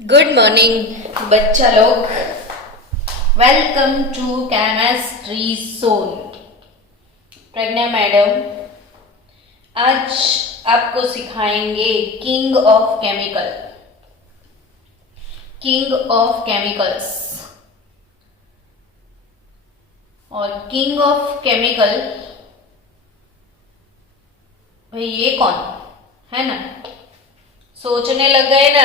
Good morning बच्चा लोग, welcome to chemistry zone. Pragya madam आज आपको सिखाएंगे किंग ऑफ केमिकल्स। और किंग ऑफ केमिकल भाई ये कौन है ना, सोचने लग गए ना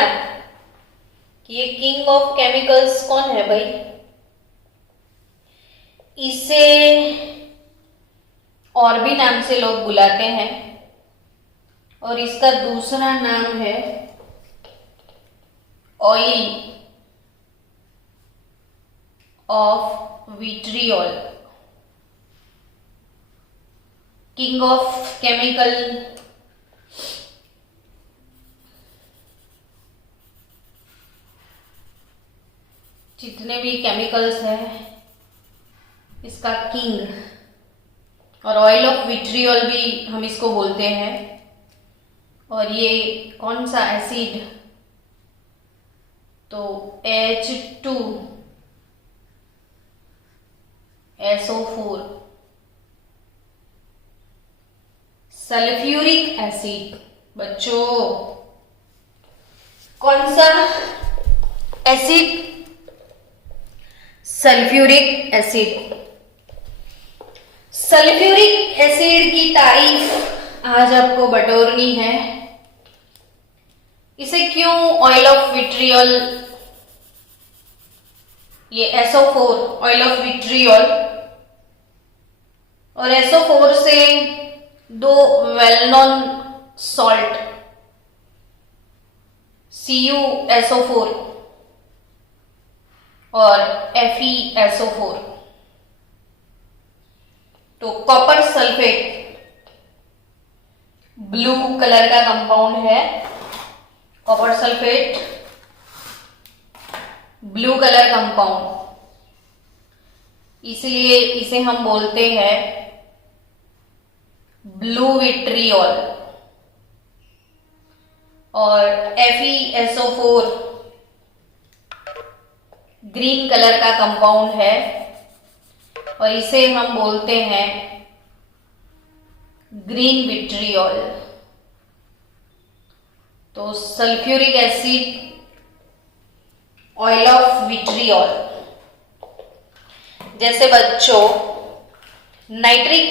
कि ये किंग ऑफ केमिकल्स कौन है भाई। इसे और भी नाम से लोग बुलाते हैं और इसका दूसरा नाम है oil of vitriol. King of chemical जितने भी केमिकल्स हैं इसका किंग। और ऑयल ऑफ विट्रियोल भी हम इसको बोलते हैं। और ये कौन सा एसिड, तो H2SO4 सल्फ्यूरिक एसिड। बच्चों कौन सा acid? Sulphuric acid. Sulphuric acid की तारीफ आज आपको बटोरनी है। इसे क्यों ऑयल ऑफ विट्रियोल, ये SO4 ऑयल ऑफ विट्रियोल, और SO4 से दो वेल नोन सॉल्ट CuSO4 और FeSO4। तो कॉपर सल्फेट ब्लू कलर का कंपाउंड है। Copper sulphate blue colour compound, इसलिए इसे हम बोलते हैं ब्लू विट्रियोल। और FeSO4 ग्रीन कलर का कंपाउंड है और इसे हम बोलते हैं ग्रीन विट्रियोल। तो sulphuric acid, oil of vitriol. जैसे बच्चों नाइट्रिक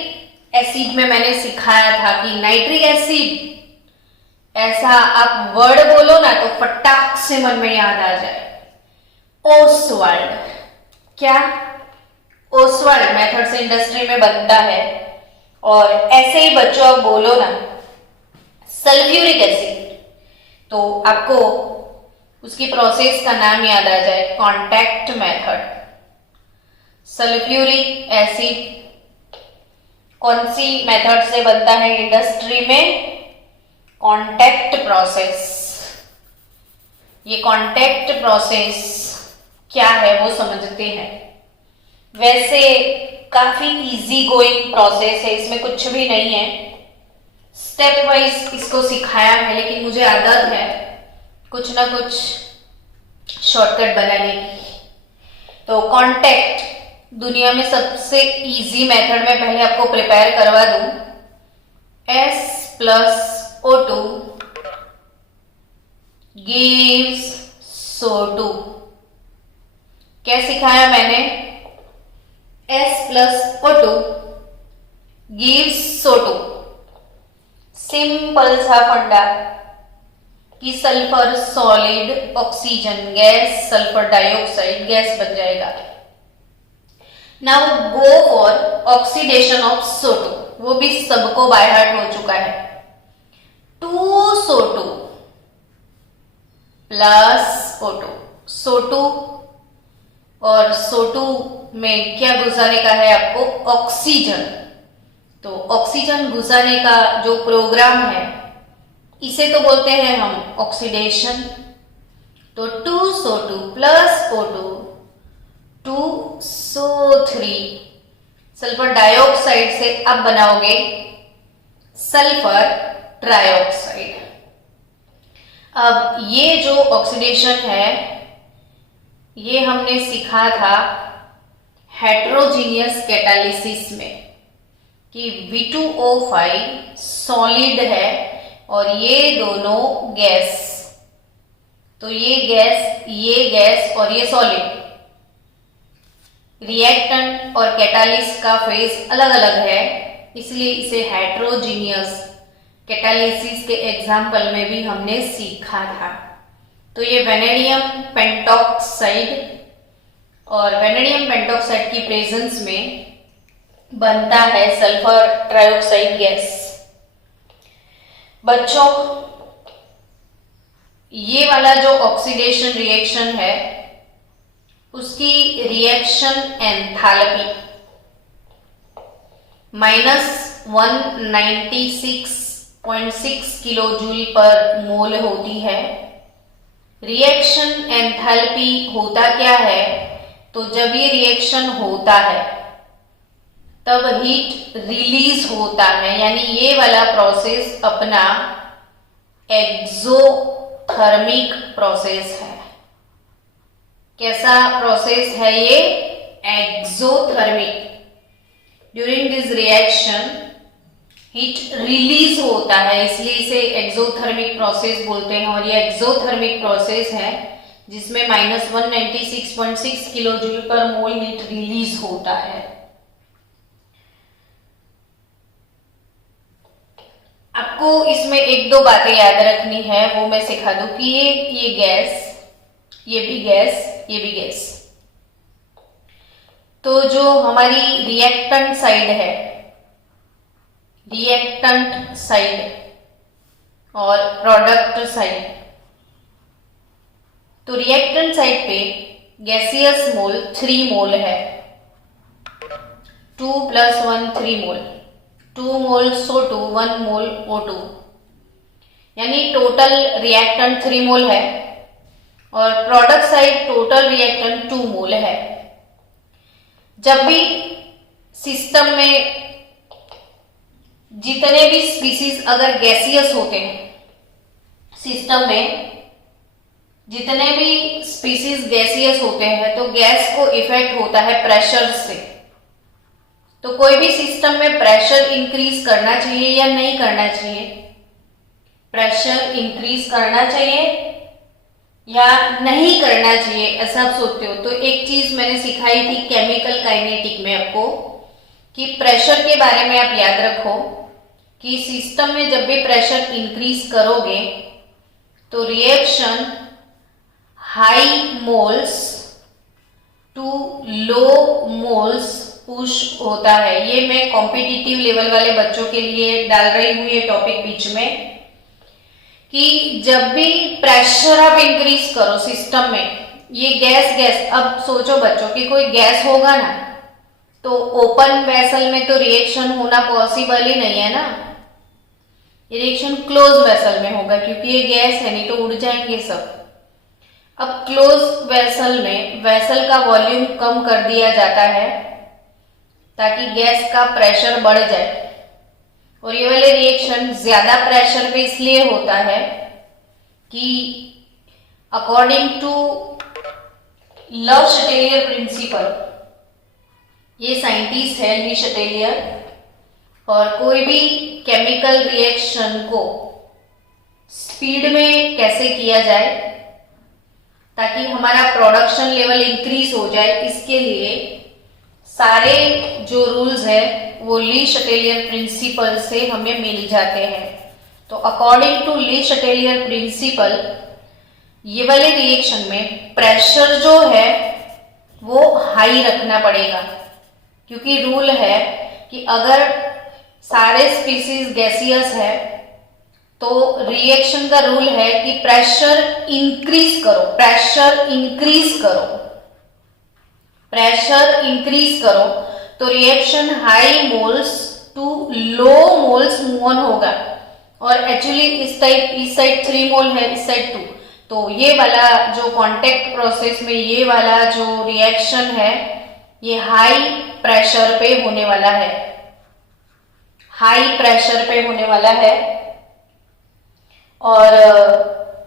एसिड में मैंने सिखाया था कि नाइट्रिक एसिड ऐसा आप वर्ड बोलो ना तो फटाक से मन में याद आ जाए, ओसवाल्ड। क्या? ओसवाल्ड मेथड से इंडस्ट्री में बनता है। और ऐसे ही बच्चों आप बोलो ना सल्फ्यूरिक एसिड तो आपको उसकी प्रोसेस का नाम याद आ जाए, कांटेक्ट मेथड। सल्फ्यूरिक एसिड कौन सी मेथड से बनता है इंडस्ट्री में? Contact process. ये कांटेक्ट प्रोसेस क्या है वो समझते हैं। वैसे काफी इजी गोइंग प्रोसेस है, इसमें कुछ भी नहीं है। स्टेप वाइज इसको सिखाया है, लेकिन मुझे आदत है कुछ ना कुछ शॉर्टकट बनाने की। तो कांटेक्ट दुनिया में सबसे इजी मेथड में पहले आपको प्रिपेयर करवा दूं। S+O2 gives SO2। क्या सिखाया मैंने? S+O2 gives SO2। सिंपल सा फंडा कि sulphur solid, oxygen gas, sulphur dioxide gas बन जाएगा। Now go for oxidation of SO2। वो भी सबको बाय हार्ट हो चुका है। 2SO2 plus O2। SO2 और SO2 में क्या घुसाने का है आपको? ऑक्सीजन। तो ऑक्सीजन घुसाने का जो प्रोग्राम है इसे तो बोलते हैं हम ऑक्सीडेशन। तो 2SO2 plus O2 2SO3। Sulphur dioxide से अब बनाओगे सल्फर ट्राइऑक्साइड। अब ये जो ऑक्सीडेशन है ये हमने सीखा था हेट्रोजीनियस कैटालिसिस में कि V2O5 सॉलिड है और ये दोनों गैस, तो ये गैस और ये सॉलिड। रिएक्टेंट और कैटालिस्ट का फेज अलग अलग है, इसलिए इसे हेट्रोजीनियस कैटालिसिस के एग्जाम्पल में भी हमने सीखा था। तो ये वेनेडियम पेंटॉक्साइड और वेनेडियम पेंटॉक्साइड की प्रेजेंस में बनता है सल्फर ट्राइऑक्साइड गैस। बच्चों, ये वाला जो ऑक्सीडेशन रिएक्शन है उसकी रिएक्शन एंथैल्पी -196.6 किलो जूल पर मोल होती है। रिएक्शन एंथैल्पी होता क्या है? तो जब ये रिएक्शन होता है तब हीट रिलीज होता है, यानी ये वाला प्रोसेस अपना एक्सोथर्मिक प्रोसेस है। कैसा प्रोसेस है ये? Exothermic. During this reaction heat release होता है, इसलिए इसे एक्सोथर्मिक प्रोसेस बोलते हैं। और ये एक्सोथर्मिक प्रोसेस है जिसमें -196.6 किलो जूल पर मोल हीट रिलीज होता है। आपको इसमें एक दो बातें याद रखनी है, वो मैं सिखा दूं कि ये गैस, ये भी गैस, ये भी गैस। तो जो हमारी रिएक्टेंट साइड है, रिएक्टेंट साइड और प्रोडक्ट साइड, तो रिएक्टेंट साइड पे गैसियस मोल 3 मोल है। 2 + 1 3 मोल, 2 मोल SO2, 1 मोल O2, यानी टोटल रिएक्टेंट 3 मोल है और प्रोडक्ट साइड टोटल रिएक्टेंट 2 मोल है। जब भी सिस्टम में जितने भी स्पीसीज अगर गैसियस होते हैं, सिस्टम में जितने भी स्पीसीज गैसियस होते हैं तो गैस को इफेक्ट होता है प्रेशर से। तो कोई भी सिस्टम में प्रेशर इंक्रीज करना चाहिए या नहीं करना चाहिए? प्रेशर इंक्रीज करना चाहिए या नहीं करना चाहिए, ऐसा आप सोचते हो? तो एक चीज मैंने सिखाई थी केमिकल काइनेटिक में आपको कि प्रेशर के बारे में आप याद रखो कि सिस्टम में जब भी प्रेशर इंक्रीज करोगे तो reaction high moles to low moles push होता है। ये मैं कॉम्पिटिटिव लेवल वाले बच्चों के लिए डाल रही हूं ये टॉपिक बीच में कि जब भी प्रेशर आप इंक्रीज करो सिस्टम में, ये गैस, अब सोचो बच्चों कि कोई गैस होगा ना तो ओपन वेसल में तो रिएक्शन होना पॉसिबल ही नहीं है ना। रिएक्शन क्लोज वेसल में होगा क्योंकि ये गैस है, नहीं तो उड़ जाएंगे सब। अब क्लोज वेसल में वेसल का वॉल्यूम कम कर दिया जाता है ताकि गैस का प्रेशर बढ़ जाए। और ये वाले रिएक्शन ज्यादा प्रेशर पे इसलिए होता है कि अकॉर्डिंग टू ल शटेलियर प्रिंसिपल, ये साइंटिस्ट है ली शटेलियर, और कोई भी केमिकल रिएक्शन को स्पीड में कैसे किया जाए ताकि हमारा प्रोडक्शन लेवल इंक्रीज हो जाए, इसके लिए सारे जो रूल्स है वो ली शटेलियर प्रिंसिपल से हमें मिल जाते हैं। तो अकॉर्डिंग टू ली शटेलियर प्रिंसिपल ये वाले रिएक्शन में प्रेशर जो है वो हाई रखना पड़ेगा, क्योंकि रूल है कि अगर सारे स्पीसीज गैसियस है तो रिएक्शन का रूल है कि प्रेशर इंक्रीज करो, प्रेशर इंक्रीज करो, प्रेशर इंक्रीज करो तो reaction high moles to low moles move on होगा। और एक्चुअली इस साइड 3 मोल है, इस साइड 2, तो ये वाला जो कांटेक्ट प्रोसेस में ये वाला जो रिएक्शन है ये हाई प्रेशर पे होने वाला है, हाई प्रेशर पे होने वाला है। और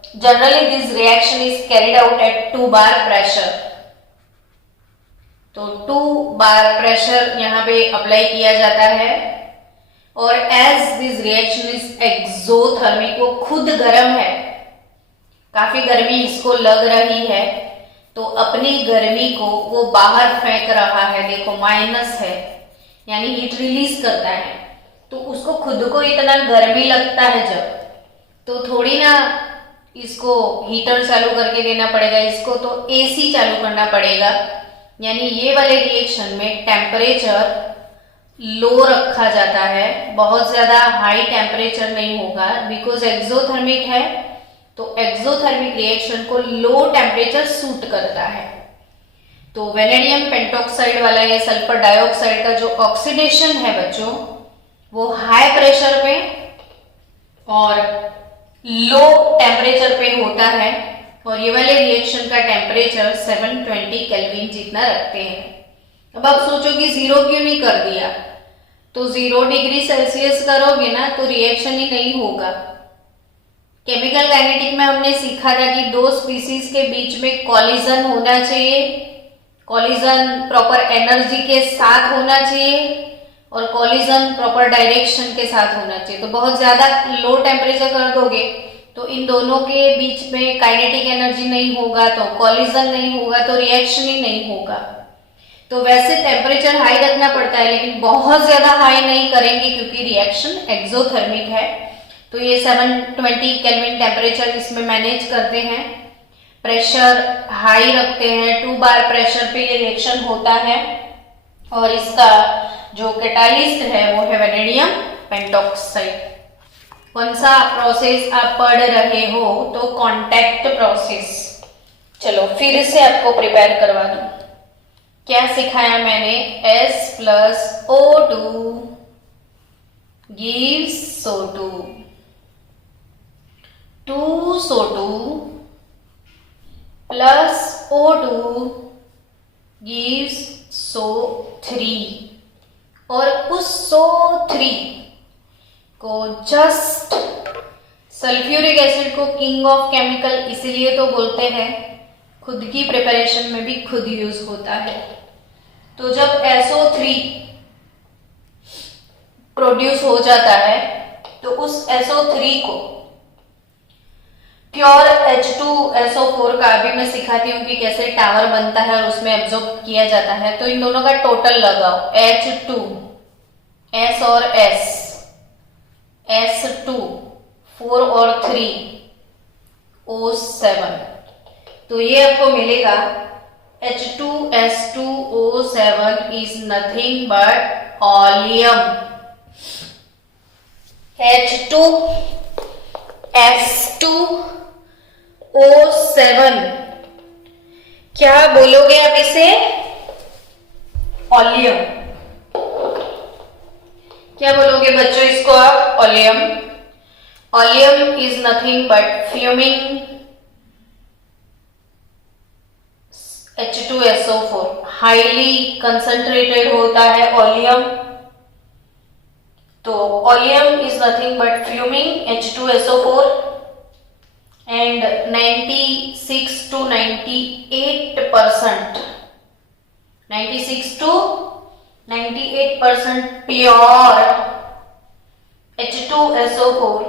generally this reaction is carried out at 2 bar pressure. तो 2 bar प्रेशर यहाँ पे अप्लाई किया जाता है और as this reaction is exothermic, वो खुद गर्म है, काफी गर्मी इसको लग रही है, तो अपनी गर्मी को वो बाहर फेंक रहा है। देखो माइनस है यानी हीट रिलीज करता है, तो उसको खुद को इतना गर्मी लगता है जब, तो थोड़ी ना इसको हीटर चालू करके देना पड़ेगा, इसको तो एसी चालू करना पड़ेगा। यानी ये वाले रिएक्शन में टेम्परेचर लो रखा जाता है, बहुत ज्यादा हाई टेम्परेचर नहीं होगा, बिकॉज एक्सोथर्मिक है, तो एक्सोथर्मिक रिएक्शन को लो टेम्परेचर सूट करता है। तो वेनेडियम पेंटोक्साइड वाला ये सल्फर डाइऑक्साइड का जो ऑक्सीडेशन है बच्चों, वो हाई प्रेशर पे और लो टेम्परेचर पे होता है, और ये वाले रिएक्शन का टेम्परेचर 720 केल्विन जितना रखते हैं। अब आप सोचो कि 0 क्यों नहीं कर दिया, तो 0 डिग्री सेल्सियस करोगे ना तो रिएक्शन ही नहीं होगा। केमिकल काइनेटिक में हमने सीखा था कि दो स्पीसीज के बीच में कॉलिजन होना चाहिए, कॉलिजन प्रॉपर एनर्जी के साथ होना चाहिए और कॉलिजन प्रॉपर डायरेक्शन के साथ होना चाहिए। तो बहुत ज्यादा लो टेम्परेचर कर दोगे तो इन दोनों के बीच में काइनेटिक एनर्जी नहीं होगा, तो कॉलिजन नहीं होगा, तो रिएक्शन ही नहीं होगा। तो वैसे टेम्परेचर हाई रखना पड़ता है, लेकिन बहुत ज्यादा हाई नहीं करेंगे क्योंकि रिएक्शन एक्सोथर्मिक है। तो ये 720 केल्विन टेम्परेचर इसमें मैनेज करते हैं, प्रेशर हाई रखते हैं, 2 bar प्रेशर पे ये रिएक्शन होता है, और इसका जो कैटालिस्ट है वो है वेनेडियम पेंटोक्साइड। कौन सा प्रोसेस आप पढ़ रहे हो, तो कांटेक्ट प्रोसेस। चलो फिर से आपको प्रिपेयर करवा दूं। क्या सिखाया मैंने, S + O2 gives SO2, 2 SO2 plus O2 gives SO3, और उस SO3 को जस्ट, सल्फ्यूरिक एसिड को किंग ऑफ केमिकल इसीलिए तो बोलते हैं, खुद की प्रिपरेशन में भी खुद यूज होता है। तो जब SO3 प्रोड्यूस हो जाता है तो उस SO3 को प्योर H2SO4 का अभी मैं सिखाती हूँ कि कैसे टावर बनता है और उसमें एब्जॉर्ब किया जाता है। तो इन दोनों का टोटल लगाओ, H2, S और S, S2, 4 और 3, O7। तो ये आपको मिलेगा H2S2O7 is nothing but allium. H2S2O7 क्या बोलोगे आप इसे, ऑलियम। क्या बोलोगे बच्चों इसको आप, allium. Allium is nothing but fuming H2SO4, highly concentrated होता है ऑलियम। तो allium is nothing but fuming H2SO4 and 96 to 98%, 96 to 98% pure H2SO4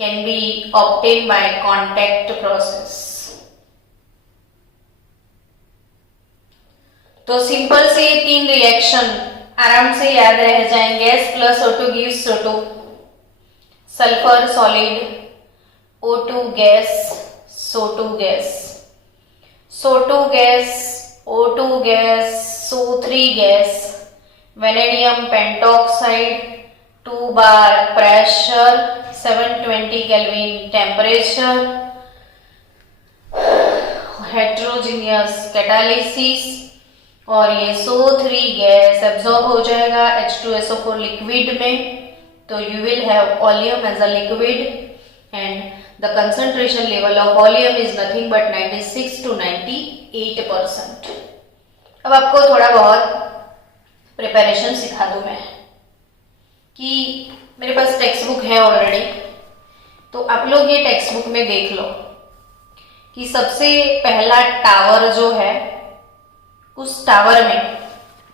can be obtained by contact process। तो सिंपल से ये 3 रिएक्शन आराम से याद रह जाएंगे। S + O2 gives SO2, sulphur solid, O2 gas, SO2 gas, SO2 gas, O2 gas, SO3 gas, vanadium pentoxide, 2 bar pressure, 720 kelvin temperature, heterogeneous catalysis, और ये SO3 गैस एब्जॉर्ब हो जाएगा H2SO4 लिक्विड में। तो you will have oleum as a liquid and the concentration level of oleum is nothing but 96 to 98%। अब आपको थोड़ा बहुत प्रिपरेशन सिखा दूं मैं, कि मेरे पास टेक्स्ट बुक है ऑलरेडी, तो आप लोग ये टेक्स्ट बुक में देख लो कि सबसे पहला टावर जो है उस टावर में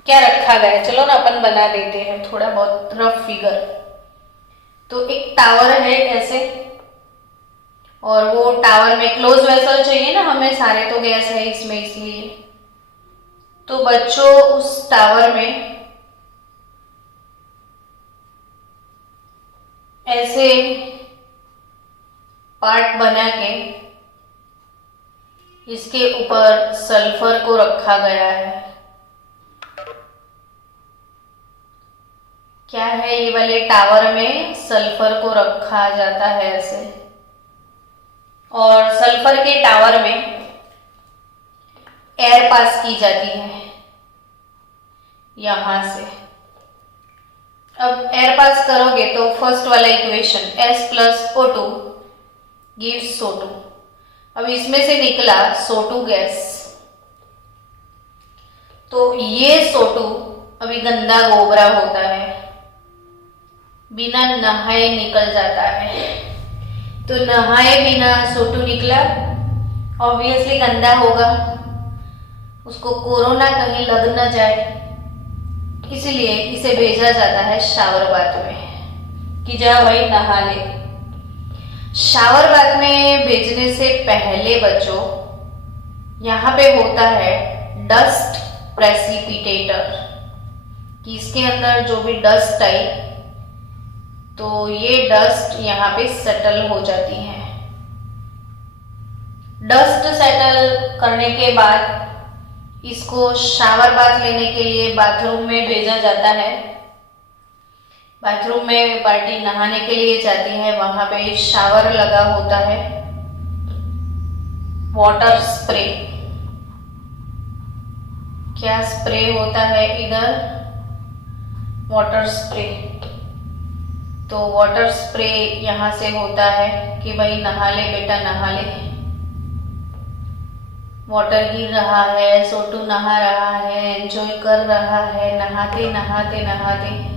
क्या रखा गया है। चलो ना अपन बना देते हैं थोड़ा बहुत रफ फिगर। तो एक टावर है ऐसे, और वो टावर में क्लोज वेसल चाहिए ना हमें, सारे तो गैस है इसमें, इसलिए तो बच्चों उस टावर में ऐसे पार्ट बना के इसके ऊपर सल्फर को रखा गया है। क्या है, ये वाले टावर में सल्फर को रखा जाता है ऐसे, और सल्फर के टावर में एयर पास की जाती है यहां से। अब एयर पास करोगे तो फर्स्ट वाला equation S plus O2 gives SO2। अब इसमें से निकला SO2 गैस, तो ये SO2 अभी गंदा गोबरा होता है, बिना नहाए निकल जाता है। तो नहाए बिना SO2 निकला, ऑब्वियसली गंदा होगा, उसको कोरोना कहीं लग न जाए, इसलिए इसे भेजा जाता है शावर बाथ में कि जा भाई नहा ले। शावर बाथ में भेजने से पहले बच्चों यहाँ पे होता है डस्ट प्रेसिपिटेटर, कि इसके अंदर जो भी डस्ट आई तो ये डस्ट यहाँ पे सेटल हो जाती है। डस्ट सेटल करने के बाद इसको शावर बाथ लेने के लिए बाथरूम में भेजा जाता है। बाथरूम में पार्टी नहाने के लिए जाती है, वहां पे शावर लगा होता है, वाटर स्प्रे। क्या स्प्रे होता है इधर, वाटर स्प्रे। तो वाटर स्प्रे यहां से होता है कि भाई नहा ले बेटा नहा ले, वाटर गिर रहा है, SO2 नहा रहा है, एंजॉय कर रहा है, नहाते नहाते नहाते।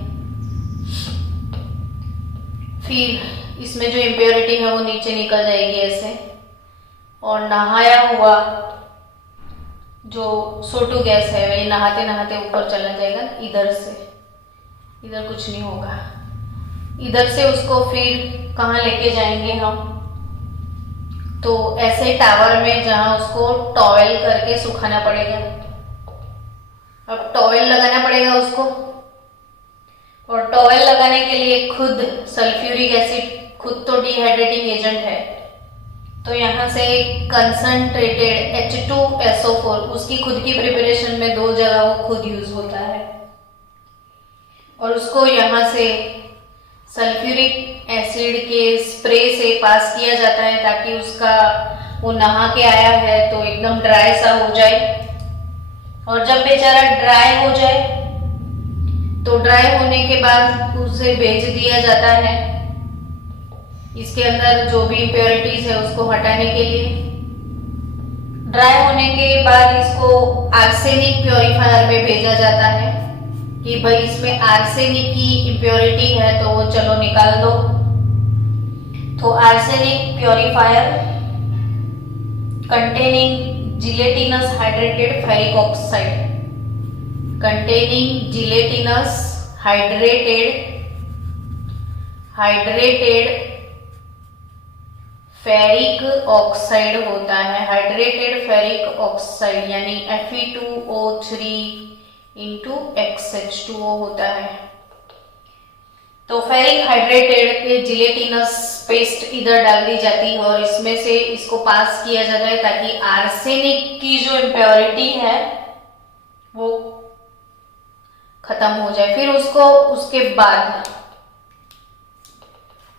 फिर इसमें जो इम्प्योरिटी है वो नीचे निकल जाएगी ऐसे, और नहाया हुआ जो SO2 गैस है वही नहाते नहाते ऊपर चला जाएगा इधर से। इधर कुछ नहीं होगा, इधर से उसको फिर कहाँ लेके जाएंगे हम, तो ऐसे टावर में जहां उसको टॉवेल करके सुखाना पड़ेगा। अब टॉवेल लगाना पड़ेगा उसको, और टॉवेल लगाने के लिए खुद सल्फ्यूरिक एसिड खुद तो डिहाइड्रेटिंग एजेंट है, तो यहाँ से कंसंट्रेटेड H2SO4 उसकी खुद की प्रिपरेशन में 2 जगह वो खुद यूज होता है, और उसको यहाँ से सल्फ्यूरिक एसिड के स्प्रे से पास किया जाता है ताकि उसका वो नहा के आया है तो एकदम ड्राई सा हो जाए। और जब बेचारा ड्राई हो जाए तो ड्राई होने के बाद उसे भेज दिया जाता है इसके अंदर जो भी इम्प्योरिटीज है उसको हटाने के लिए। ड्राई होने के बाद इसको आर्सेनिक प्योरीफायर में भेजा जाता है कि भाई इसमें आर्सेनिक की इम्प्योरिटी है तो वो चलो निकाल दो। तो arsenic purifier containing gelatinous hydrated ferric oxide, containing gelatinous hydrated ferric oxide होता है। हाइड्रेटेड फेरिक ऑक्साइड यानी Fe2O3 इंटू XH2O होता है। तो फेरिक हाइड्रेटेड जिलेटिनस पेस्ट इधर डाल दी जाती है और इसमें से इसको पास किया जाता है ताकि आर्सेनिक की जो इम्प्योरिटी है वो खत्म हो जाए। फिर उसको उसके बाद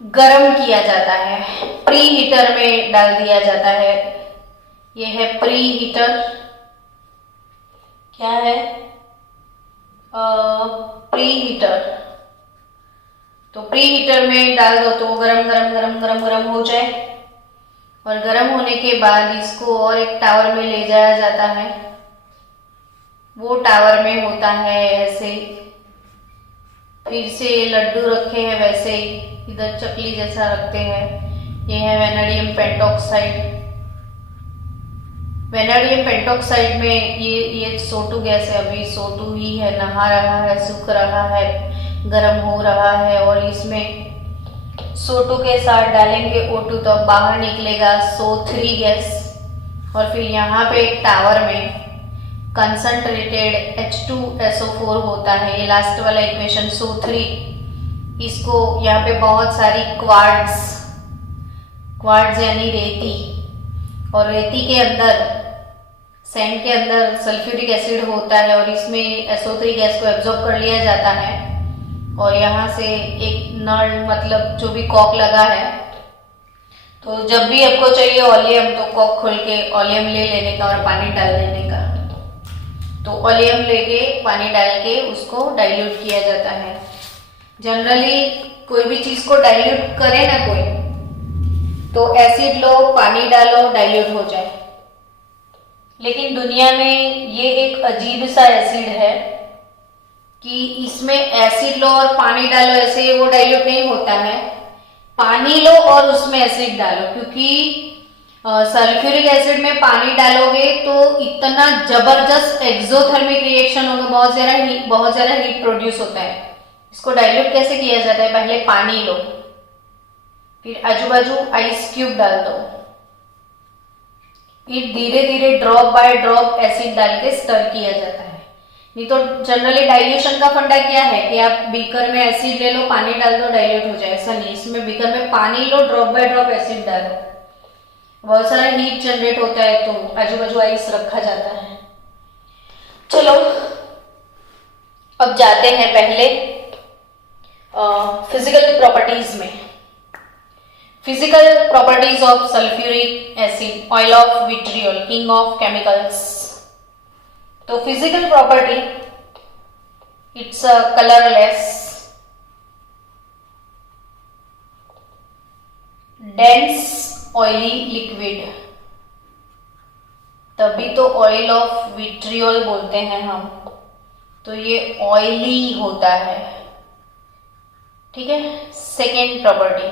गरम किया जाता है, प्री हीटर में डाल दिया जाता है। यह है प्री हीटर, क्या है प्री हीटर। तो प्री हीटर में डाल दो तो गरम गरम गरम गरम गरम हो जाए, और गरम होने के बाद इसको और एक टावर में ले जाया जाता है। वो टावर में होता है ऐसे, फिर से लड्डू रखे हैं वैसे ही, इधर चकली जैसा रखते हैं, ये है वेनेडियम पेंटॉक्साइड। वेनेडियम पेंटॉक्साइड में ये SO2 गैस है, अभी SO2 ही है, नहा रहा है, सूख रहा है, गर्म हो रहा है, और इसमें SO2 के साथ डालेंगे O2 तो अब बाहर निकलेगा SO3 गैस। और फिर यहाँ पे एक टावर में कंसंट्रेटेड H2SO4 होता है, ये लास्ट वाला इक्वेशन SO3। इसको यहाँ पे बहुत सारी क्वार्ट्ज यानी रेती, और रेती के अंदर, सैंड के अंदर सल्फ्यूरिक एसिड होता है, और इसमें SO3 गैस को एब्जॉर्ब कर लिया जाता है। और यहाँ से एक नल, मतलब जो भी कॉक लगा है, तो जब भी आपको चाहिए ऑलियम तो कॉक खोल के ऑलियम ले लेने का और पानी डाल देने का। तो ऑलियम लेके पानी डाल के उसको डाइल्यूट किया जाता है। जनरली कोई भी चीज को डाइल्यूट करे ना कोई, तो एसिड लो, पानी डालो, डाइल्यूट हो जाए। लेकिन दुनिया में ये एक अजीब सा एसिड है कि इसमें एसिड लो और पानी डालो, ऐसे वो डाइल्यूट नहीं होता है। पानी लो और उसमें एसिड डालो, क्योंकि सल्फ्यूरिक एसिड में पानी डालोगे तो इतना जबरदस्त एक्सोथर्मिक रिएक्शन होगा, बहुत ज्यादा हीट प्रोड्यूस होता है। इसको डाइल्यूट कैसे किया जाता है? पहले पानी लो, फिर आजू बाजू आइस क्यूब डाल दो, फिर धीरे धीरे ड्रॉप बाय ड्रॉप एसिड डाल के स्टर किया जाता है। नहीं तो जनरली डाइल्यूशन का फंडा क्या है कि आप बीकर में एसिड ले लो, पानी डाल दो, डाइल्यूट हो जाए, ऐसा नहीं। इसमें बीकर में पानी लो, ड्रॉप बाय ड्रॉप एसिड डालो, बहुत सारा हीट जनरेट होता है, तो आजू बाजू आइस रखा जाता है। चलो अब जाते हैं पहले फिजिकल प्रॉपर्टीज में। Physical properties of sulphuric acid, oil of vitriol, king of chemicals. तो physical property, it's colourless, dense oily liquid, तभी तो ऑयल ऑफ विट्रियोल बोलते हैं हम। तो ये ऑयली होता है, ठीक है। Second property,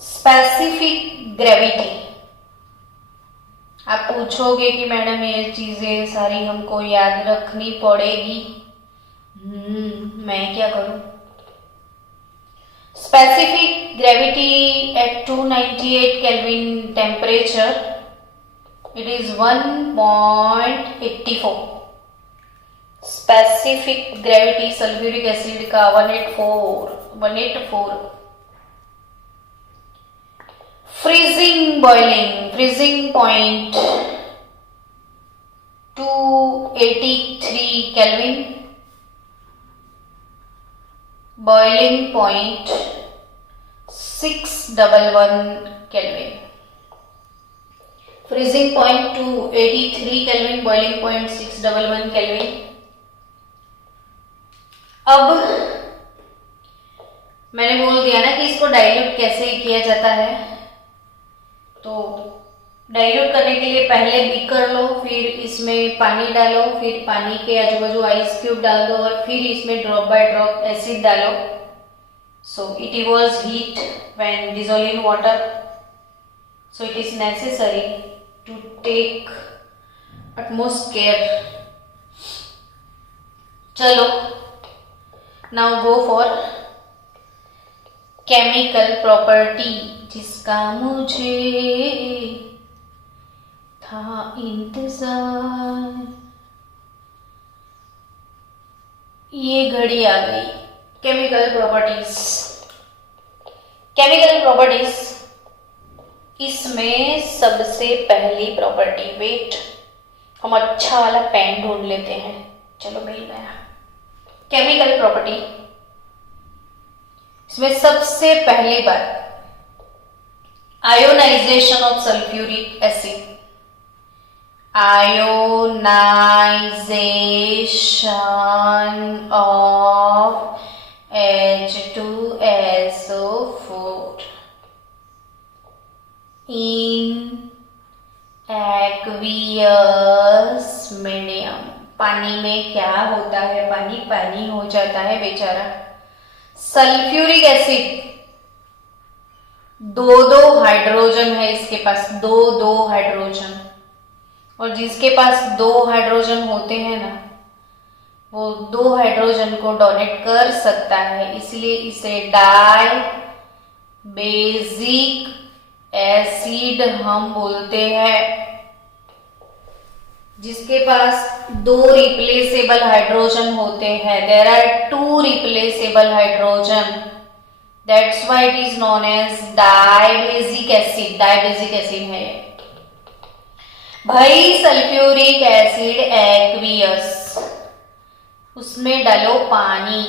specific gravity. आप पूछोगे कि मैडम ये चीजें सारी हमको याद रखनी पड़ेगी, मैं क्या करूं? Specific gravity eight 298 kelvin temperature, it is 1.84। Specific gravity sulphuric acid का 184। Freezing boiling, freezing point 283 kelvin, boiling point 611 kelvin. Freezing point 283 kelvin, boiling point 611 kelvin. अब मैंने बोल दिया ना कि इसको डाइल्यूट कैसे किया जाता है। तो डाइल्यूट करने के लिए पहले बीकर लो, फिर इसमें पानी डालो, फिर पानी के आजू बाजू आइस क्यूब डाल दो, और फिर इसमें ड्रॉप बाय ड्रॉप एसिड डालो। So it evolves heat when dissolve in water, so it is necessary to take utmost care. चलो now go for chemical property, जिसका मुझे था इंतजार। ये घड़ी आ गई। केमिकल प्रॉपर्टीज, केमिकल प्रॉपर्टीज, इसमें सबसे पहली प्रॉपर्टी, वेट, हम अच्छा वाला पेन ढूंढ लेते हैं। चलो मिल गया। केमिकल प्रॉपर्टी, इसमें सबसे पहली बात, ionisation of sulphuric acid. Ionisation of H2SO4 in aqueous medium. पानी में क्या होता है? पानी पानी हो जाता है बेचारा। सल्फ्यूरिक एसिड दो दो हाइड्रोजन है इसके पास, दो दो हाइड्रोजन, और जिसके पास दो हाइड्रोजन होते हैं ना वो दो हाइड्रोजन को डोनेट कर सकता है, इसलिए इसे डाई बेसिक एसिड हम बोलते हैं। जिसके पास दो रिप्लेसेबल हाइड्रोजन होते हैं, there are two replaceable hydrogen, that's why it is known as dibasic acid. Dibasic acid है भाई। सल्फ्यूरिक एसिड एक्वियस, उसमें डालो पानी,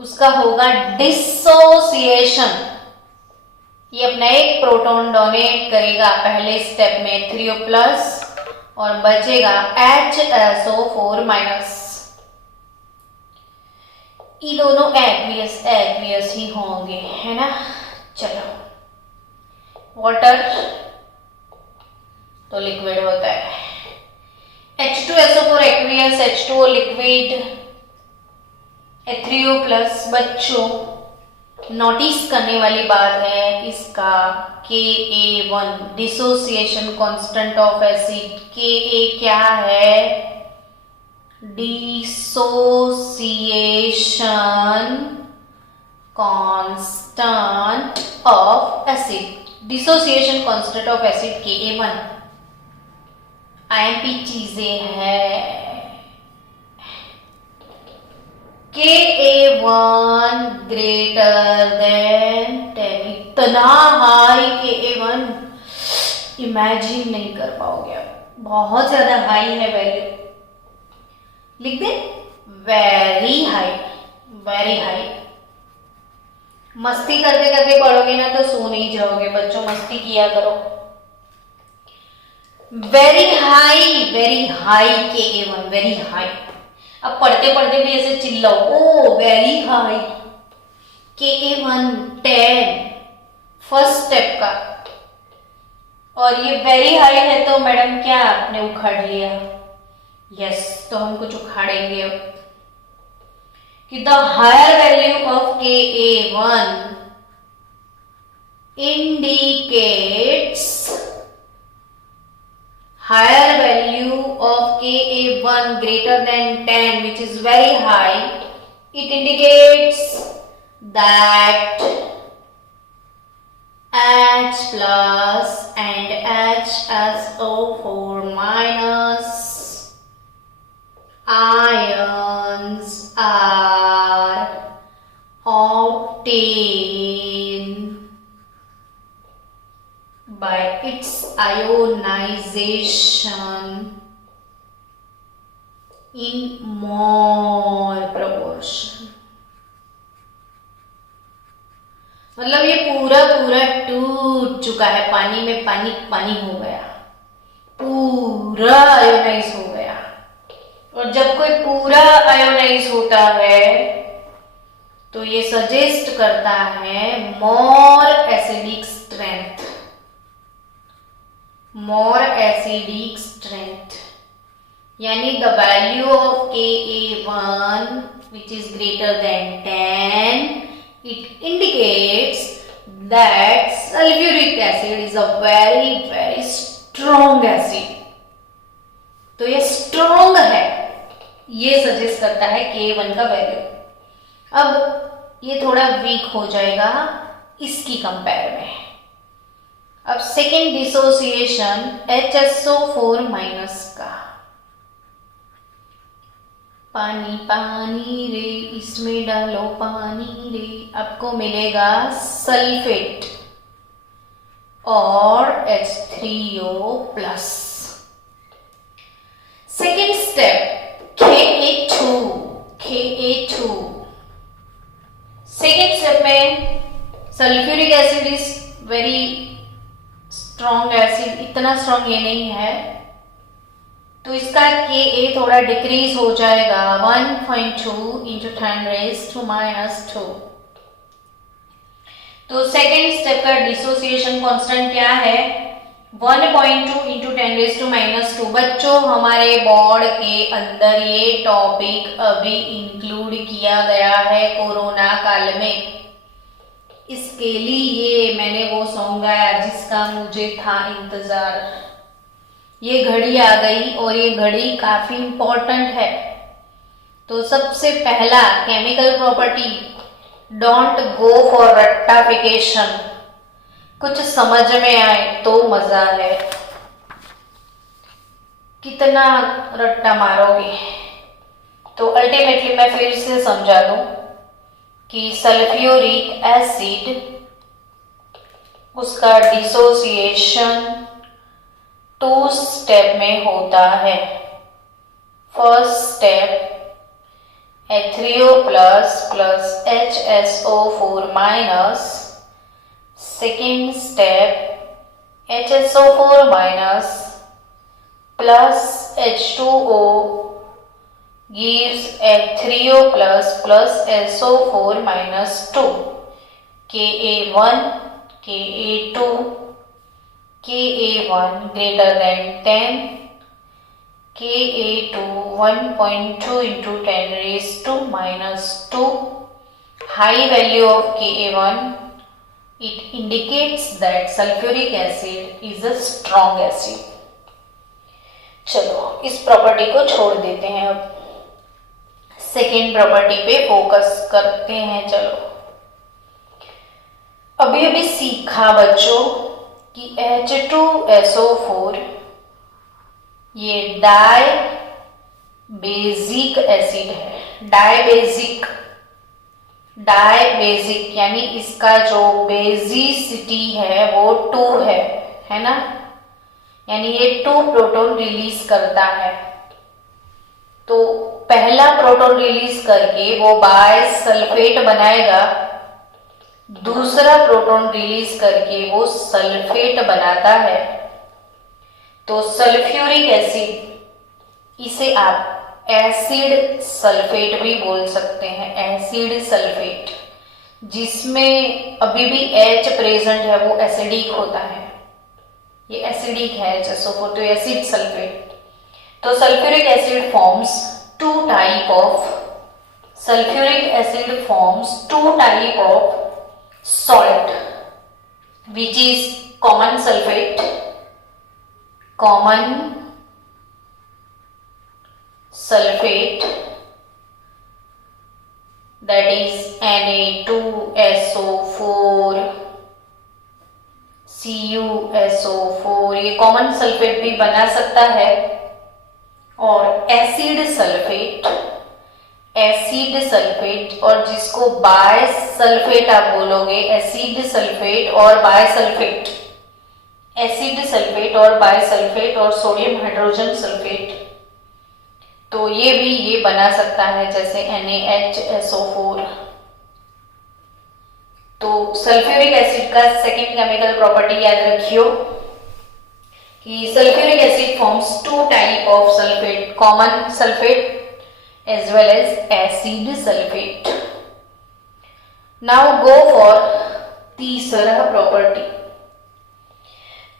उसका होगा डिसोसिएशन, ये अपना एक प्रोटॉन डोनेट करेगा पहले स्टेप में 3O+ और बचेगा HSO4-। ये दोनों एक्वियस ही होंगे, है ना। चलो वाटर तो लिक्विड होता है, H2SO4 aqueous, H2O liquid, H3O+। बच्चों नोटिस करने वाली बात है इसका Ka1 dissociation constant of acid. Ka क्या है? Dissociation constant of acid. Dissociation constant of acid Ka1 IMP चीजें है। Ka1 ग्रेटर देन 10, इतना हाई Ka1 इमेजिन नहीं कर पाओगे आप, बहुत ज्यादा हाई है वैल्यू। लिख they very high, very high. मस्ती करते करते पढ़ोगे ना तो सो नहीं जाओगे बच्चों, मस्ती किया करो। Very high Ka1, very high. अब पढ़ते पढ़ते भी ऐसे चिल्लाओ, oh very high Ka1 10 first step का, और ये वेरी हाई है तो मैडम क्या आपने उखाड़ लिया? यस, तो हम कुछ उखाड़ेंगे अब कि the higher value of Ka1 indicates higher value of Ka1 greater than 10, which is very high. It indicates that H plus and HSO4 minus ions are obtained by its ionization in more proportion। मतलब ये पूरा टूट चुका है, पानी में पानी पानी हो गया, पूरा आयोनाइज हो गया। और जब कोई पूरा आयोनाइज होता है तो ये सजेस्ट करता है more acidic strength, more acidic strength, यानी the value of Ka1 which is greater than 10, it indicates that sulfuric acid is a very strong acid। तो ये strong है, ये सजेस्ट करता है Ka1 का वैल्यू। अब ये थोड़ा वीक हो जाएगा इसकी कंपेयर में। अब सेकेंड डिसोसिएशन HSO4 माइनस का, पानी पानी रे इसमें डालो पानी रे, आपको मिलेगा सल्फेट और H3O+। Second step Ka2। Second step में sulphuric acid is very strong acid, इतना स्ट्रॉन्ग ये नहीं है, तो इसका Ka थोड़ा डिक्रीज हो जाएगा 1.2 into 10⁻⁻²। तो सेकेंड स्टेप का डिसोसिएशन कांस्टेंट क्या है? 1.2 into 10⁻²। बच्चों हमारे बोर्ड के अंदर ये टॉपिक अभी इंक्लूड किया गया है कोरोना काल में। इसके लिए मैंने वो सॉन्ग गाया जिसका मुझे था इंतजार। ये घड़ी आ गई और ये घड़ी काफी इंपॉर्टेंट है। तो सबसे पहला chemical property, don't go for रट्टाफिकेशन। कुछ समझ में आए तो मजा है, कितना रट्टा मारोगे। तो अल्टीमेटली मैं फिर से समझा दूं कि सल्फ्यूरिक एसिड, उसका डिसोसिएशन 2 स्टेप में होता है। First step H3O plus HSO4 minus, second step HSO4 minus plus H2O gives H3O plus SO4 minus 2, Ka1, Ka2, Ka1 greater than 10, Ka2 1.2 into 10 raised to minus 2. High value of Ka1, it indicates that sulfuric acid is a strong acid. चलो इस property को छोड़ देते हैं, अब second property पे focus करते हैं। चलो अभी सीखा बच्चों कि H2SO4 ये डाई बेसिक एसिड है। डाईबेसिक यानी इसका जो बेसिसिटी है वो 2 है ना, यानी ये 2 प्रोटॉन रिलीज करता है। तो पहला प्रोटॉन रिलीज करके वो बाय सल्फेट बनाएगा, दूसरा प्रोटॉन रिलीज करके वो सल्फेट बनाता है। तो सल्फ्यूरिक एसिड, इसे आप एसिड सल्फेट भी बोल सकते हैं, एसिड सल्फेट, जिसमें अभी भी H प्रेजेंट है वो एसिडिक होता है, ये एसिडिक है HSO4, तो एसिड सल्फेट। तो sulphuric acid forms 2 type of salt, which is common sulfate, that is Na2SO4, CuSO4, ये कॉमन सल्फेट भी बना सकता है। और एसिड सल्फेट और जिसको बाय सल्फेट आप बोलोगे, एसिड सल्फेट और बाय सल्फेट, एसिड सल्फेट और बाय सल्फेट और सोडियम हाइड्रोजन सल्फेट, तो ये बना सकता है जैसे NaHSO4। तो सल्फ्यूरिक एसिड का सेकेंड केमिकल प्रॉपर्टी याद रखियो कि sulphuric acid forms 2 type of sulphate, common sulphate as well as acid sulfate. Now go for तीसरा property.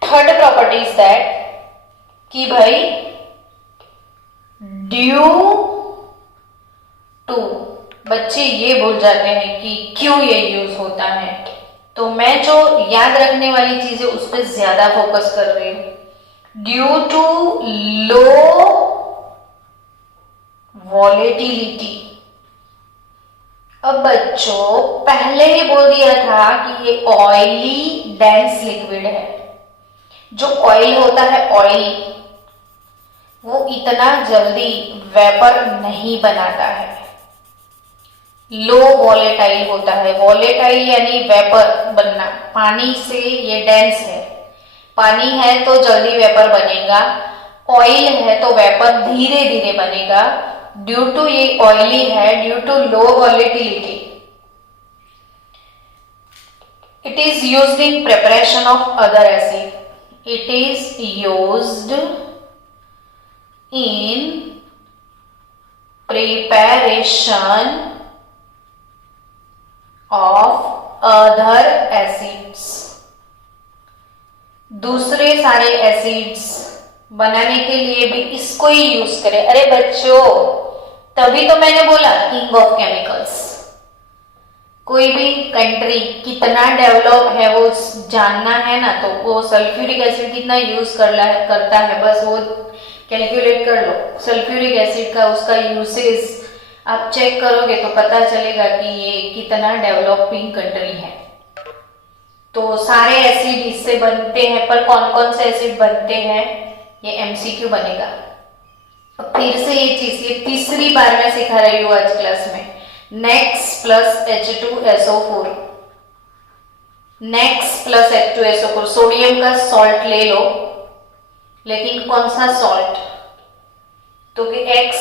Third property is that कि भाई ड्यू टू, बच्चे ये भूल जाते हैं कि क्यों ये यूज होता है, तो मैं जो याद रखने वाली चीजें उस पर ज्यादा फोकस कर रही हूं। Due to low volatility. अब बच्चों पहले ही बोल दिया था कि ये ऑयली डेंस लिक्विड है। जो ऑयल होता है, ऑयल, वो इतना जल्दी वेपर नहीं बनाता है, लो वॉलेटाइल होता है। वॉलेटाइल यानी वेपर बनना, पानी से ये डेंस है, पानी है तो जल्दी वेपर बनेगा, ऑयल है तो वेपर धीरे धीरे बनेगा। ड्यू टू ये ऑयली है, due to low volatility, it is used in preparation of other acid, it is used in preparation of other acids. दूसरे सारे एसिड्स बनाने के लिए भी इसको ही यूज करें। अरे बच्चों, तभी तो मैंने बोला किंग ऑफ केमिकल्स। कोई भी कंट्री कितना डेवलप है वो जानना है ना, तो वो सल्फ्यूरिक एसिड कितना यूज करता है बस वो कैलकुलेट कर लो। सल्फ्यूरिक एसिड का उसका यूसेज आप चेक करोगे तो पता चलेगा कि ये कितना डेवलपिंग कंट्री है। तो सारे एसिड इससे बनते हैं, पर कौन कौन से एसिड बनते हैं ये एमसीक्यू बनेगा। अब फिर से ये चीज ये तीसरी बार मैं सिखा रही हूँ आज क्लास में। Next plus H2SO4, next plus H2SO4 sodium का सॉल्ट ले लो, लेकिन कौन सा सॉल्ट, तो कि एक्स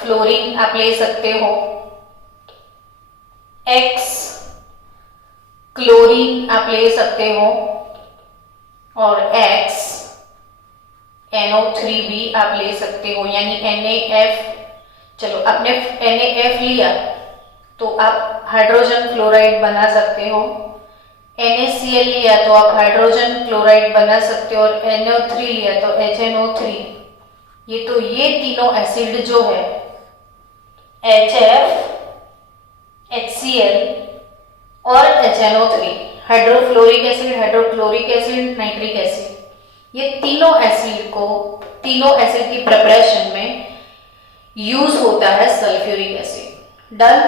फ्लोरीन आप ले सकते हो, एक्स क्लोरीन आप ले सकते हो, और एक्स NO3 भी आप ले सकते हो, यानी NaF। चलो आपने NaF लिया तो आप हाइड्रोजन क्लोराइड बना सकते हो, NaCl लिया तो आप हाइड्रोजन क्लोराइड बना सकते हो, और NO3 लिया तो HNO3। ये तीनों एसिड जो है HF, HCl और HNO3, hydrofluoric acid, hydrochloric acid, nitric acid, ये तीनों एसिड की प्रिपरेशन में यूज होता है sulphuric acid. Done.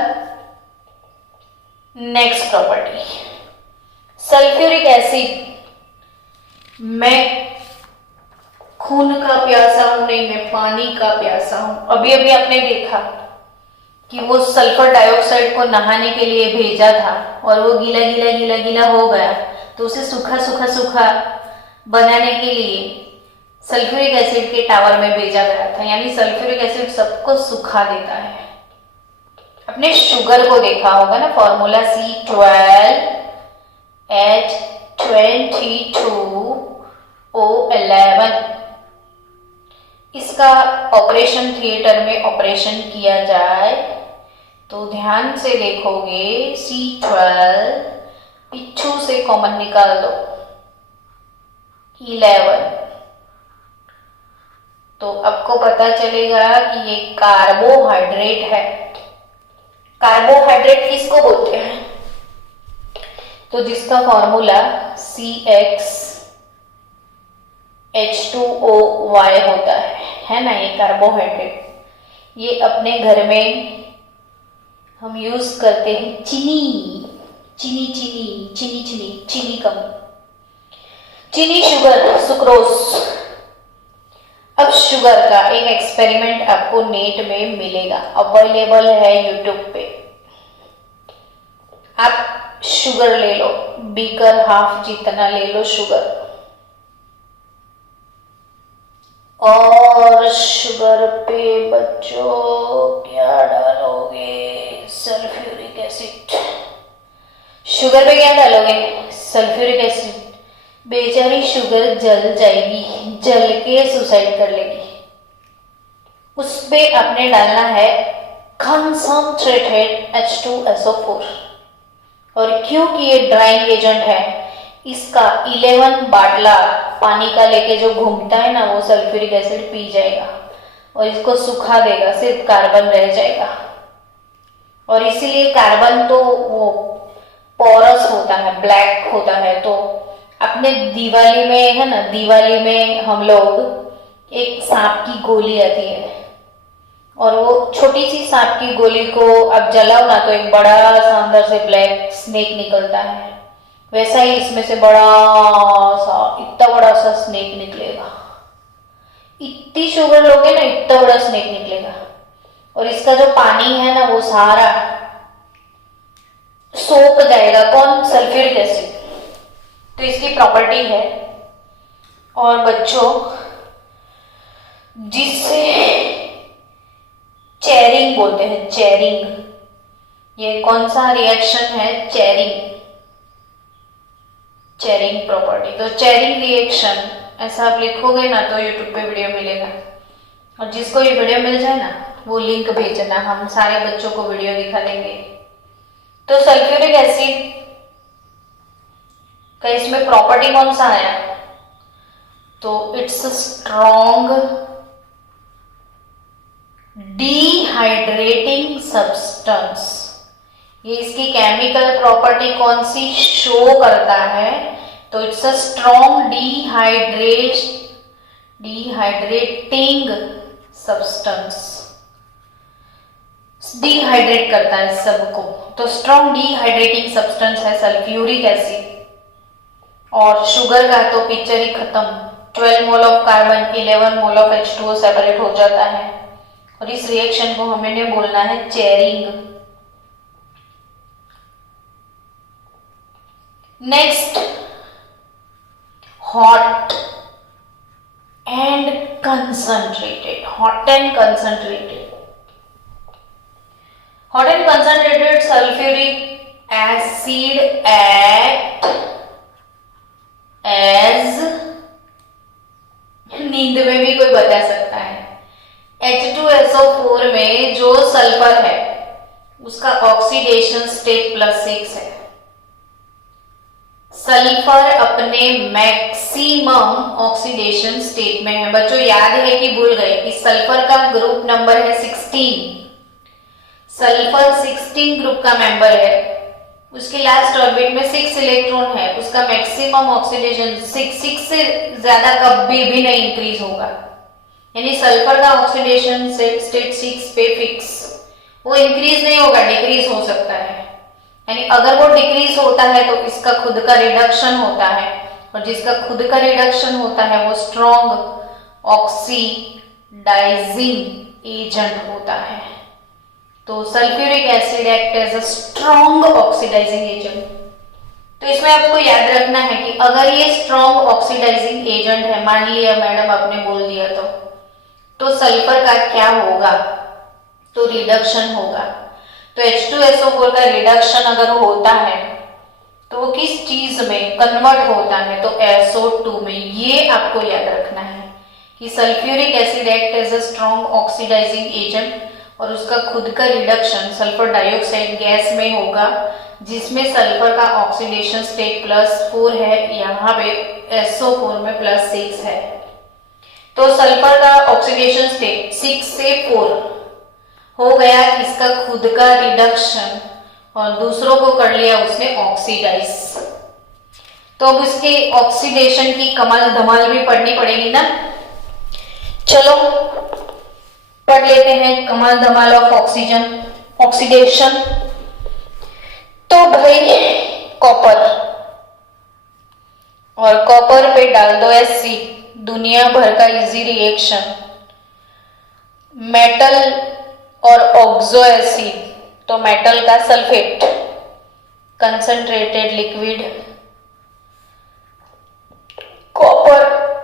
Next property, sulphuric acid, मैं खून का प्यासा हूं नहीं, मैं पानी का प्यासा हूं। अभी अभी आपने देखा कि वो सल्फर डाइऑक्साइड को नहाने के लिए भेजा था और वो गीला गीला गीला गीला हो गया, तो उसे सूखा सूखा सूखा बनाने के लिए सल्फ्यूरिक एसिड के टावर में भेजा गया था। यानी सल्फ्यूरिक एसिड सबको सुखा देता है। अपने शुगर को देखा होगा ना, फॉर्मूला C12H22O11। इसका ऑपरेशन थिएटर में ऑपरेशन किया जाए तो ध्यान से देखोगे, C12 पिछू से कॉमन निकाल दो 11, तो आपको पता चलेगा कि ये कार्बोहाइड्रेट है। कार्बोहाइड्रेट किसको बोलते हैं, तो जिसका फॉर्मूला CxH2OY होता है ना, ये कार्बोहाइड्रेट। ये अपने घर में हम यूज करते हैं चीनी कम, चीनी, शुगर, सुक्रोज। अब शुगर का एक एक्सपेरिमेंट आपको नेट में मिलेगा, अवेलेबल है यूट्यूब पे। आप शुगर ले लो, बीकर हाफ जितना ले लो शुगर, और शुगर पे बच्चों क्या डालोगे, सल्फ्यूरिक एसिड। शुगर पे क्या डालोगे, सल्फ्यूरिक एसिड। बेचारी शुगर जल जाएगी, जल के सुसाइड कर लेगी। उस पे आपने डालना है कंसंट्रेटेड H2SO4, और क्योंकि ये ड्राइंग एजेंट है, इसका 11 बाटला पानी का लेके जो घूमता है ना, वो सल्फ्यूरिक एसिड पी जाएगा और इसको सुखा देगा, सिर्फ कार्बन रह जाएगा। और इसीलिए कार्बन तो वो पोरस होता है, ब्लैक होता है। तो अपने दिवाली में है ना, दिवाली में हम लोग एक सांप की गोली आती है, और वो छोटी सी सांप की गोली को अब जलाओ ना तो एक बड़ा सा अंदर से ब्लैक स्नेक निकलता है। वैसा ही इसमें से बड़ा सा, इतना बड़ा सा स्नेक निकलेगा। इतनी शुगर लोगे ना, इतना बड़ा स्नेक निकलेगा। और इसका जो पानी है ना, वो सारा सोख जाएगा, कौन, सल्फ्यूरिक एसिड। तो इसकी प्रॉपर्टी है। और बच्चों, जिससे चेरिंग बोलते हैं, चेरिंग, ये कौन सा रिएक्शन है, चेरिंग प्रॉपर्टी। तो चेरिंग रिएक्शन ऐसा आप लिखोगे ना तो यूट्यूब पे वीडियो मिलेगा, और जिसको ये वीडियो मिल जाए ना वो लिंक भेजना, हम सारे बच्चों को वीडियो दिखा देंगे। तो सल्फ्यूरिक एसिड का इसमें प्रॉपर्टी कौन सा आया, तो इट्स स्ट्रॉन्ग डिहाइड्रेटिंग सब्सटेंस। ये इसकी केमिकल प्रॉपर्टी कौन सी शो करता है? तो it's a strong dehydrating substance, dehydrate करता है सबको। तो स्ट्रॉन्ग डिहाइड्रेटिंग सब्सटेंस है सल्फ्यूरिक एसिड। और शुगर का तो पिक्चर ही खत्म। 12 mole of carbon 11 mole of H2O separate हो जाता है। और इस रिएक्शन को हमें बोलना है charring. Next, hot and concentrated. Hot and concentrated sulphuric acid act as, नींद में भी कोई बता सकता है, H2SO4 में जो सल्फर है उसका ऑक्सीडेशन स्टेट +6 है। सल्फर अपने मैक्सिमम ऑक्सीडेशन स्टेट में है। बच्चों याद है कि भूल गए कि सल्फर का ग्रुप नंबर है 16। सल्फर 16 ग्रुप का मेंबर है। उसके लास्ट ऑर्बिट में 6 इलेक्ट्रॉन है। उसका मैक्सिमम ऑक्सीडेशन 6 से ज्यादा कभी भी नहीं इंक्रीज होगा। यानी सल्फर का ऑक्सीडेशन स्टेट 6 पे फिक्स, वो इंक्रीज नहीं होगा, डिक्रीज हो सकता है। यानी अगर वो डिक्रीज होता है तो इसका खुद का रिडक्शन होता है, और जिसका खुद का रिडक्शन होता है वो स्ट्रॉन्ग ऑक्सीडाइजिंग एजेंट होता है। तो sulphuric acid act as a strong oxidising agent. तो इसमें आपको याद रखना है कि अगर ये स्ट्रॉन्ग ऑक्सीडाइजिंग एजेंट है, मान लिया मैडम आपने बोल दिया, तो सल्फर का क्या होगा? तो रिडक्शन होगा। तो H2SO4 का रिडक्शन अगर होता है तो वो किस चीज में कन्वर्ट होता है? तो SO2 में। ये आपको याद रखना है कि sulphuric acid act as a strong oxidising agent, और उसका खुद का रिडक्शन सल्फर डाइऑक्साइड गैस में होगा, जिसमें सल्फर का ऑक्सीडेशन स्टेट +4 है, यहाँ पे SO4 में +6 है। तो सल्फर का ऑक्सीडेशन स्टेट 6 से 4 हो गया, इसका खुद का रिडक्शन, और दूसरों को कर लिया उसने ऑक्सीडाइज। तो अब इसके ऑक्सीडेशन की कमाल धमाल भी पढ़नी पड़ेगी ना। चलो पढ़ लेते हैं कमाल धमाल ऑफ ऑक्सीडेशन। तो भाई कॉपर, और कॉपर पे डाल दो एसिड, दुनिया भर का इजी रिएक्शन। मेटल और ऑक्सो एसिड, तो मेटल का सल्फेट, कंसंट्रेटेड लिक्विड, कॉपर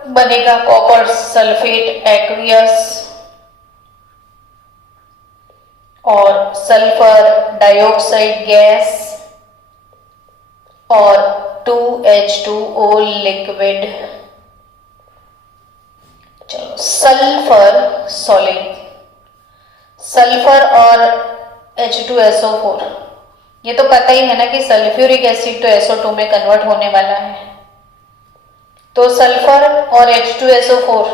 बनेगा कॉपर सल्फेट एक्वियस, और सल्फर डाइऑक्साइड गैस, और 2H2O लिक्विड। चलो सल्फर सॉलिड, सल्फर और H2SO4, ये तो पता ही है ना कि सल्फ्यूरिक एसिड तो SO2 में कन्वर्ट होने वाला है। तो सल्फर और H2SO4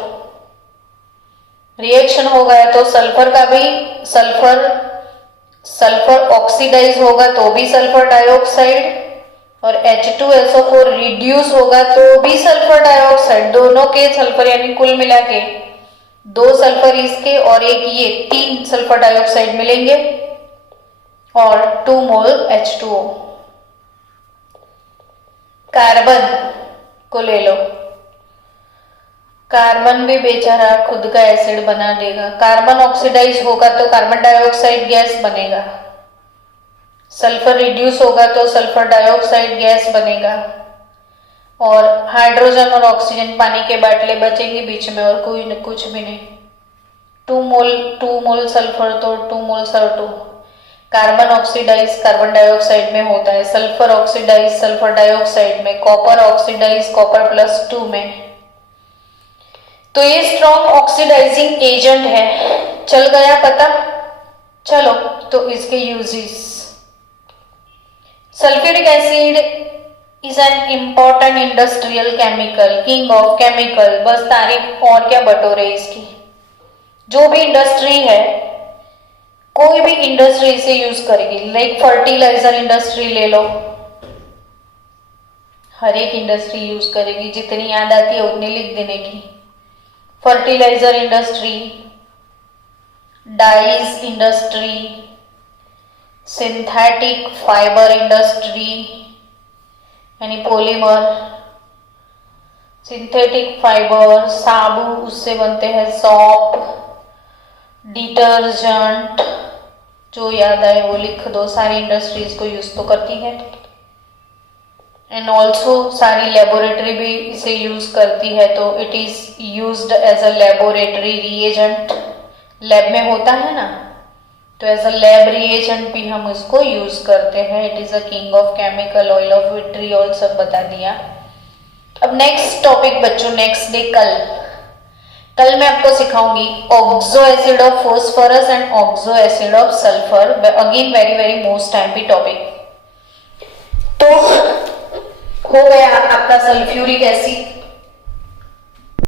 रिएक्शन हो गया तो सल्फर का भी सल्फर ऑक्सीडाइज होगा तो भी सल्फर डाइऑक्साइड, और H2SO4 रिड्यूस होगा तो भी सल्फर डाइऑक्साइड। दोनों के सल्फर यानी कुल मिला के 2 सल्फर इसके और एक ये, 3 सल्फर डाइऑक्साइड मिलेंगे, और 2 मोल H2O। कार्बन को ले लो, कार्बन भी बेचारा खुद का एसिड बना देगा। कार्बन ऑक्सीडाइज होगा तो कार्बन डाइऑक्साइड गैस बनेगा, सल्फर रिड्यूस होगा तो सल्फर डाइऑक्साइड गैस बनेगा, और हाइड्रोजन और ऑक्सीजन पानी के बाटले बचेंगे बीच में, और कोई कुछ भी नहीं। 2 मोल सल्फर तो 2 mole CO2। Carbon oxidise carbon dioxide में होता है, सल्फर ऑक्सीडाइज सल्फर डाइऑक्साइड में, कॉपर ऑक्सीडाइज कॉपर +2 में। तो ये स्ट्रॉन्ग ऑक्सीडाइजिंग एजेंट है। चल गया पता? चलो तो इसके uses. Sulphuric acid is an important industrial chemical, king of chemical. बस तारीफ और क्या बटोरे इसकी। जो भी इंडस्ट्री है कोई भी इंडस्ट्री इसे यूज करेगी, लाइक फर्टिलाइजर इंडस्ट्री ले लो, हर एक इंडस्ट्री यूज करेगी, जितनी याद आती है उतनी लिख देने की। Fertiliser industry, dyes industry, synthetic fibre industry यानी पॉलीमर, सिंथेटिक फाइबर, साबु उससे बनते हैं सॉप, डिटर्जेंट, जो याद आए वो लिख दो, सारी इंडस्ट्रीज को यूज तो करती है। एंड ऑल्सो सारी लेबोरेटरी भी इसे यूज करती है, तो it is used as a laboratory reagent, lab में होता है ना, तो एज अ लैब रिएजेंट भी हम इसको यूज करते हैं। It is a king of chemical, oil of vitriol, सब बता दिया। अब नेक्स्ट टॉपिक बच्चों, नेक्स्ट डे कल मैं आपको सिखाऊंगी oxo acid of phosphorus and oxo acid of sulphur, again very very most time topic. तो हो गया आपका सल्फ्यूरिक एसिड,